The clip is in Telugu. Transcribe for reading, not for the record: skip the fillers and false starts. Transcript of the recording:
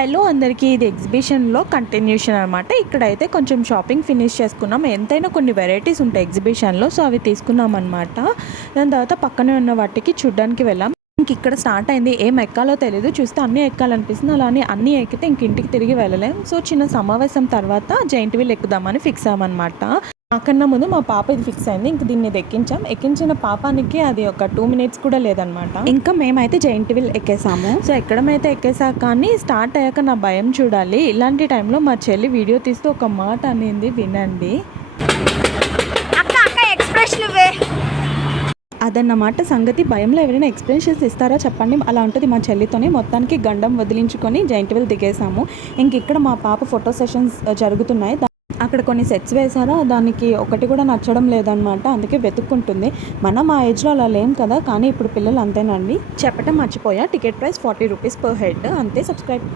హలో అందరికీ, ఇది ఎగ్జిబిషన్లో కంటిన్యూషన్ అనమాట. ఇక్కడైతే కొంచెం షాపింగ్ ఫినిష్ చేసుకున్నాం. ఎంతైనా కొన్ని వెరైటీస్ ఉంటాయి ఎగ్జిబిషన్లో, సో అవి తీసుకున్నాం అనమాట. దాని తర్వాత పక్కనే ఉన్న వాటికి చూడ్డానికి వెళ్ళాం. ఇంక ఇక్కడ స్టార్ట్ అయింది. ఏం ఎక్కాలో తెలియదు, చూస్తే అన్నీ ఎక్కాలనిపిస్తుంది. అలానే అన్నీ ఎక్కితే ఇంక ఇంటికి తిరిగి వెళ్ళలేం. సో చిన్న సమావేశం తర్వాత జైంట్ వీల్ ఎక్కుదామని ఫిక్స్ అయ్యామన్నమాట. నాకన్నా ముందు మా పాప ఇది ఫిక్స్ అయింది. ఇంక దీన్ని ఎక్కించాం. ఎక్కించిన పాపానికి అది ఒక 2 మినిట్స్ కూడా లేదనమాట. ఇంకా మేమైతే జైంట్ వీల్ ఎక్కేసాము. సో ఎక్కడమైతే ఎక్కేసాక కానీ స్టార్ట్ అయ్యాక నా భయం చూడాలి. ఇలాంటి టైంలో మా చెల్లి వీడియో తీస్తూ ఒక మాట అనేది వినండి. అదన్నమాట సంగతి. భయంలో ఎవరైనా ఎక్స్ప్లెనేషన్స్ ఇస్తారా చెప్పండి, అలా ఉంటుంది మా చెల్లితోనే. మొత్తానికి గండం వదిలించుకొని జైంట్ వీల్ దిగేసాము. ఇంక ఇక్కడ మా పాప ఫోటో సెషన్స్ జరుగుతున్నాయి. అక్కడ కొన్ని సెట్స్ వేసారో దానికి ఒకటి కూడా నచ్చడం లేదనమాట. అందుకే వెతుక్కుంటుంది. మనం ఆ ఏజ్లో అలా లేం కదా, కానీ ఇప్పుడు పిల్లలు అంతేనండి. చెప్పటం మర్చిపోయా, ticket price 40 rupees per head అంతే. సబ్స్క్రైబ్.